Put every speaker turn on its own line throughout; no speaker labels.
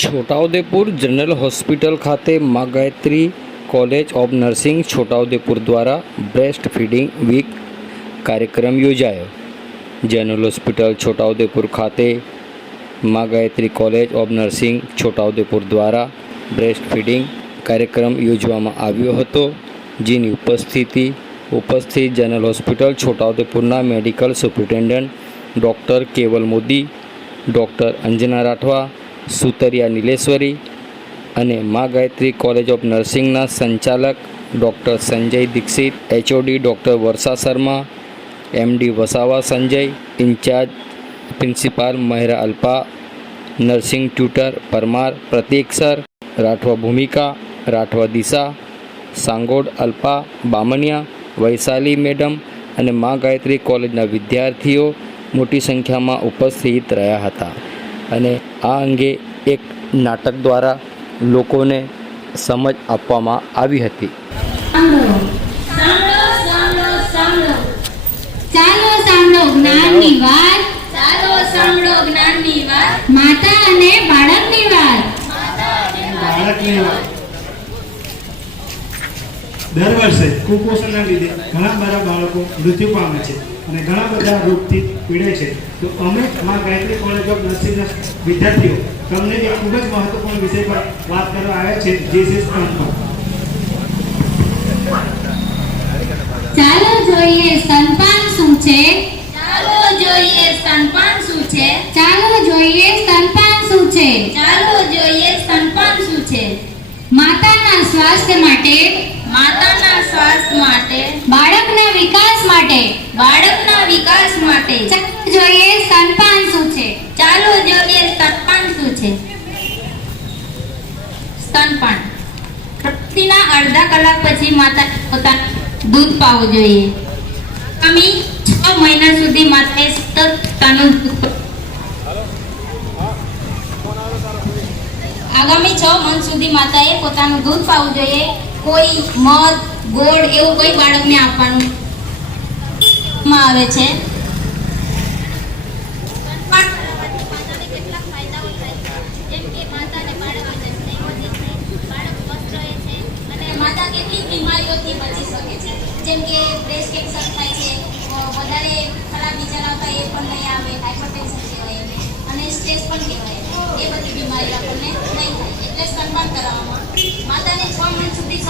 Chhota Udepur general hospital ખાતે Maa Gayatri college of nursing Chhotaudepur દ્વારા breast feeding week કાર્યક્રમ યોજાયો. જનરલ હોસ્પિટલ છોટાઉદેપુર ખાતે Maa Gayatri college of nursing Chhotaudepur દ્વારા breast feeding કાર્યક્રમ યોજવામાં આવ્યો હતો, જેની ઉપસ્થિતિ, ઉપસ્થિત general hospital છોટાઉદેપુરના medical superintendent doctor Keval Modi, doctor Anjana Rathwa Sutariya Nileshwari અને મા ગાયત્રી કોલેજ ઓફ નર્સિંગના સંચાલક doctor Sanjay Dixit HOD doctor Varsha Sharma MD Vasava Sanjay, incharge principal Mehra Alpa, nursing tutor Parmar Pratik sir, Rathwa Bhumika, Rathwa Disha, Sangod Alpa Bamaniya, Vaishali madam અને મા ગાયત્રી કોલેજના વિદ્યાર્થીઓ મોટી સંખ્યામાં ઉપસ્થિત રહ્યા હતા. અને આ અંગે એક નાટક દ્વારા લોકોને સમજ આપવામાં આવી હતી.
ચાલો સાંભળો જ્ઞાનની વાત
ચાલો સાંભળો જ્ઞાનની વાત
માતા અને બાળકની વાત
બાળકની વાત દર વર્ષે કુપોષણના લીધે ઘણા બધા બાળકો મૃત્યુ પામે છે અને ઘણા બધા રોગથી પીડે છે. તો અમે મા ગાયત્રી કોલેજ ઓફ નર્સિંગના વિદ્યાર્થીઓ તમને એક ખૂબ જ મહત્વપૂર્ણ વિષય પર વાત કરવા આવ્યા છે. જે છે સ્તનપાન
ચાલો જોઈએ સ્તનપાન શું છે?
ચાલો જોઈએ સ્તનપાન શું છે?
ચાલો જોઈએ સ્તનપાન શું છે?
ચાલો જોઈએ સ્તનપાન શું છે?
માતાના સ્વાસ્થ્ય માટે
માતાના સ્વાસ્થ માટે
બાળકના વિકાસ માટે.
બાળકના વિકાસ માટે.
ચાલો જોઈએ સ્તનપાન શું છે?
ચાલો જોઈએ સ્તનપાન શું છે? સ્તનપાન. પ્રતિના અડધા કલાક પછી માતા પોતાનું દૂધ પાવું જોઈએ. આગામી છ મહિના સુધી માતાએ સતત પોતાનું દૂધ આગામી છ મંથ સુધી માતાએ પોતાનું દૂધ પાવું જોઈએ. કોઈ મધ, ગોળ એવું કોઈ બાળકને આપવાનું માં આવે છે. માતા કેટલીક બીમારીઓથી બચી શકે છે. જેમ કે બ્રેસ્ટ કેન્સર થાય છે વધારે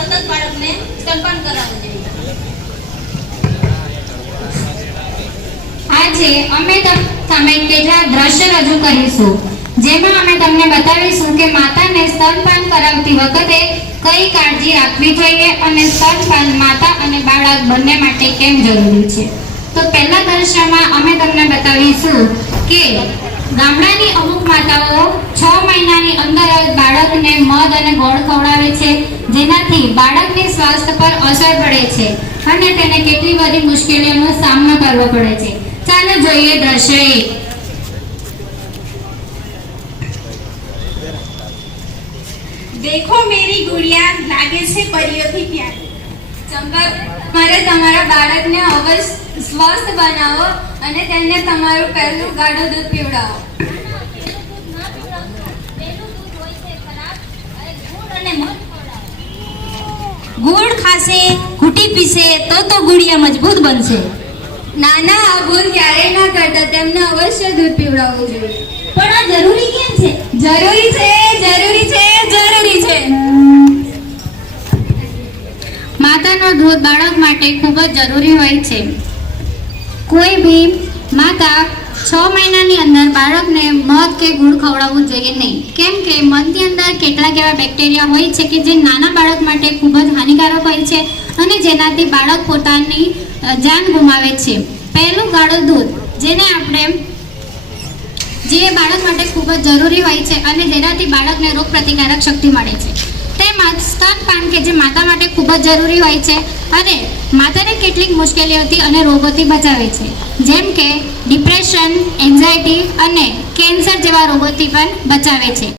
સતત બાળકને સ્તનપાન કરાવવું જોઈએ
આજે અમે તમે કેટલા દ્રશ્ય રજૂ કરીશું. જેમાં અમે તમને બતાવીશું કે માતાને સ્તનપાન કરાવતી વખતે કઈ કાળજી રાખવી જોઈએ અને સ્તનપાન માતા અને બાળક બંને માટે કેમ જરૂરી છે. તો પહેલા દ્રશ્યમાં અમે તમને બતાવીશું કે ગામડાની અમુક માતાઓ છ મહિનાની અંદર મધ અને ગોળ ખવડાવે છે, જેનાથી બાળકની સ્વાસ્થ્ય પર અસર પડે છે અને તેને કેટલી બધી મુશ્કેલીઓનો સામનો કરવો પડે છે. ચાલો જોઈએ દ્રશ્ય એક.
દેખો મેરી ગુડિયા લાગે છે પરીઓથી પ્યારી. ચંપા મારે તમારા બાળકને અવશ્ય સ્વસ્થ બનાવો અને તેને તમારું પહેલું ગાઢું દૂધ પીવડાવો
પહેલું દૂધ હોય છે ખરાબ અને ગુડ અને મધ ખવડાવો
ગુડ ખાશે ઘૂટી પીશે તો તો ગુડિયા મજબૂત બનશે.
નાના આ ભૂલ ક્યારેય ના કરતા તેમને અવશ્ય દૂધ પીવડાવવું જોઈએ.
પણ આ જરૂરી કેમ છે?
જરૂરી છે જરૂરી છે જરૂરી છે.
માતાનો દૂધ બાળક માટે ખૂબ જ જરૂરી હોય છે. કોઈ બી માતા છ મહિનાની અંદર બાળકને મધ કે ગુળ ખવડાવવું જોઈએ નહીં. કેમ કે મધની અંદર કેટલાક એવા બેક્ટેરિયા હોય છે કે જે નાના ખૂબ જ હાનિકારક હોય છે અને જેનાથી બાળક પોતાની જાન ગુમાવે છે. પહેલું ગાળું દૂધ, જેને આપણે, જે બાળક માટે ખૂબ જ જરૂરી હોય છે અને જેનાથી બાળકને રોગ પ્રતિકારક શક્તિ મળે છે. તેમજ સ્તનપાન કે જે માતા માટે ખૂબ જ જરૂરી હોય છે અને માતાને કેટલીક મુશ્કેલીઓથી અને રોગોથી બચાવે છે. જેમ કે ડિપ્રેશન, એન્ઝાયટી અને કેન્સર જેવા રોગોથી પણ બચાવે છે.